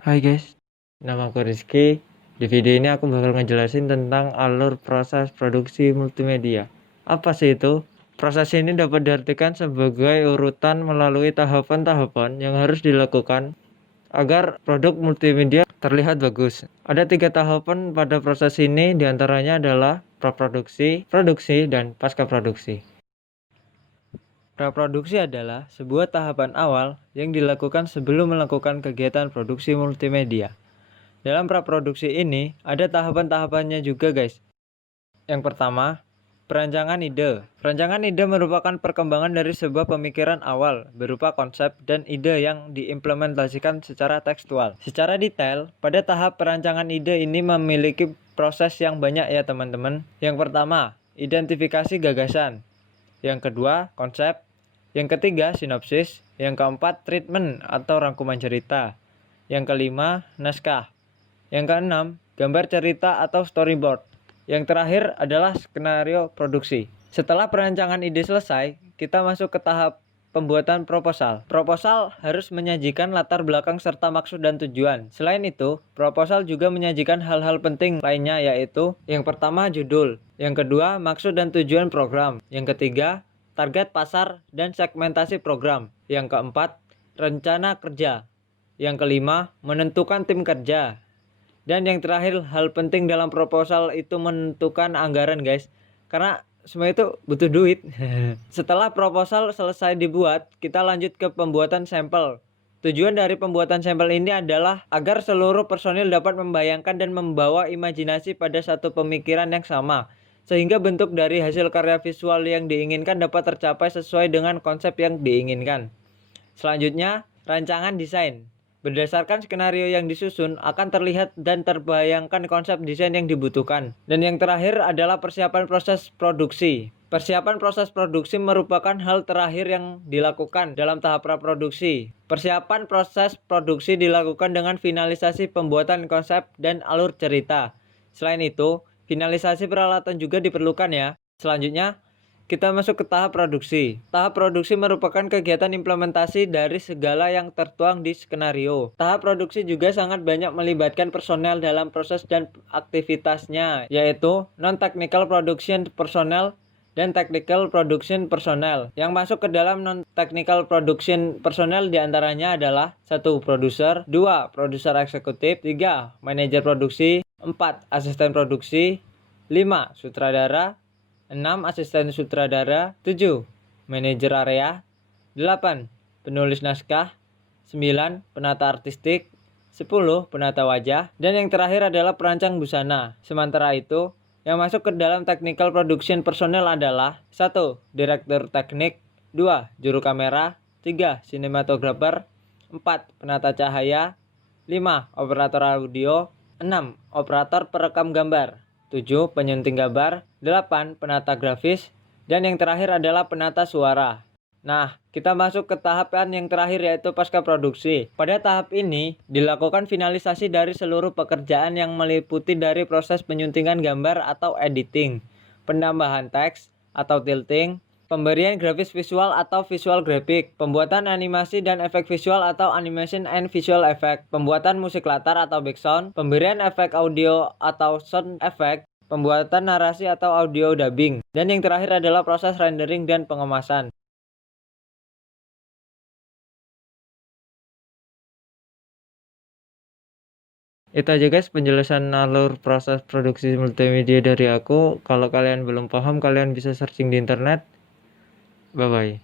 Hai guys, nama aku Rizky. Di video ini aku bakal ngejelasin tentang alur proses produksi multimedia. Apa sih itu? Proses ini dapat diartikan sebagai urutan melalui tahapan-tahapan yang harus dilakukan agar produk multimedia terlihat bagus. Ada 3 tahapan pada proses ini, diantaranya adalah praproduksi, produksi, dan pasca produksi. Praproduksi adalah sebuah tahapan awal yang dilakukan sebelum melakukan kegiatan produksi multimedia. Dalam praproduksi ini, ada tahapan-tahapannya juga guys. Yang pertama, perancangan ide. Perancangan ide merupakan perkembangan dari sebuah pemikiran awal berupa konsep dan ide yang diimplementasikan secara tekstual. Secara detail, pada tahap perancangan ide ini memiliki proses yang banyak ya teman-teman. Yang pertama, identifikasi gagasan. Yang kedua, konsep. Yang ketiga, sinopsis. Yang keempat, treatment atau rangkuman cerita. Yang kelima, naskah. Yang keenam, gambar cerita atau storyboard. Yang terakhir adalah skenario produksi. Setelah perancangan ide selesai, kita masuk ke tahap pembuatan proposal. Proposal harus menyajikan latar belakang serta maksud dan tujuan. Selain itu, proposal juga menyajikan hal-hal penting lainnya, yaitu yang pertama judul, yang kedua maksud dan tujuan program, yang ketiga target pasar dan segmentasi program, yang keempat rencana kerja, yang kelima menentukan tim kerja, dan yang terakhir, hal penting dalam proposal itu menentukan anggaran guys. Karena semua itu butuh duit. Setelah proposal selesai dibuat, kita lanjut ke pembuatan sampel. Tujuan dari pembuatan sampel ini adalah agar seluruh personil dapat membayangkan dan membawa imajinasi pada satu pemikiran yang sama. Sehingga bentuk dari hasil karya visual yang diinginkan dapat tercapai sesuai dengan konsep yang diinginkan. Selanjutnya, rancangan desain. Berdasarkan skenario yang disusun, akan terlihat dan terbayangkan konsep desain yang dibutuhkan. Dan yang terakhir adalah persiapan proses produksi. Persiapan proses produksi merupakan hal terakhir yang dilakukan dalam tahap praproduksi. Persiapan proses produksi dilakukan dengan finalisasi pembuatan konsep dan alur cerita. Selain itu, finalisasi peralatan juga diperlukan ya. Selanjutnya, kita masuk ke tahap produksi. Tahap produksi merupakan kegiatan implementasi dari segala yang tertuang di skenario. Tahap produksi juga sangat banyak melibatkan personel dalam proses dan aktivitasnya, yaitu non-technical production personnel dan technical production personnel. Yang masuk ke dalam non-technical production personnel diantaranya adalah 1. Produser, 2. Produser eksekutif, 3. Manajer produksi, 4. Asisten produksi, 5. Sutradara, 6. Asisten sutradara, 7. Manajer area, 8. Penulis naskah, 9. Penata artistik, 10. Penata wajah, dan yang terakhir adalah perancang busana. Sementara itu, yang masuk ke dalam technical production personnel adalah 1. Direktur teknik, 2. Juru kamera, 3. Sinematografer, 4. Penata cahaya, 5. Operator audio, 6. Operator perekam gambar, 7. Penyunting gambar, 8. Penata grafis, dan yang terakhir adalah penata suara. Nah, kita masuk ke tahapan yang terakhir yaitu pasca produksi. Pada tahap ini, dilakukan finalisasi dari seluruh pekerjaan yang meliputi dari proses penyuntingan gambar atau editing, penambahan teks atau tilting, pemberian grafis visual atau visual graphic, pembuatan animasi dan efek visual atau animation and visual effect, pembuatan musik latar atau background, pemberian efek audio atau sound effect, pembuatan narasi atau audio dubbing, dan yang terakhir adalah proses rendering dan pengemasan. Itu aja guys penjelasan alur proses produksi multimedia dari aku. Kalau kalian belum paham, kalian bisa searching di internet. Bye bye.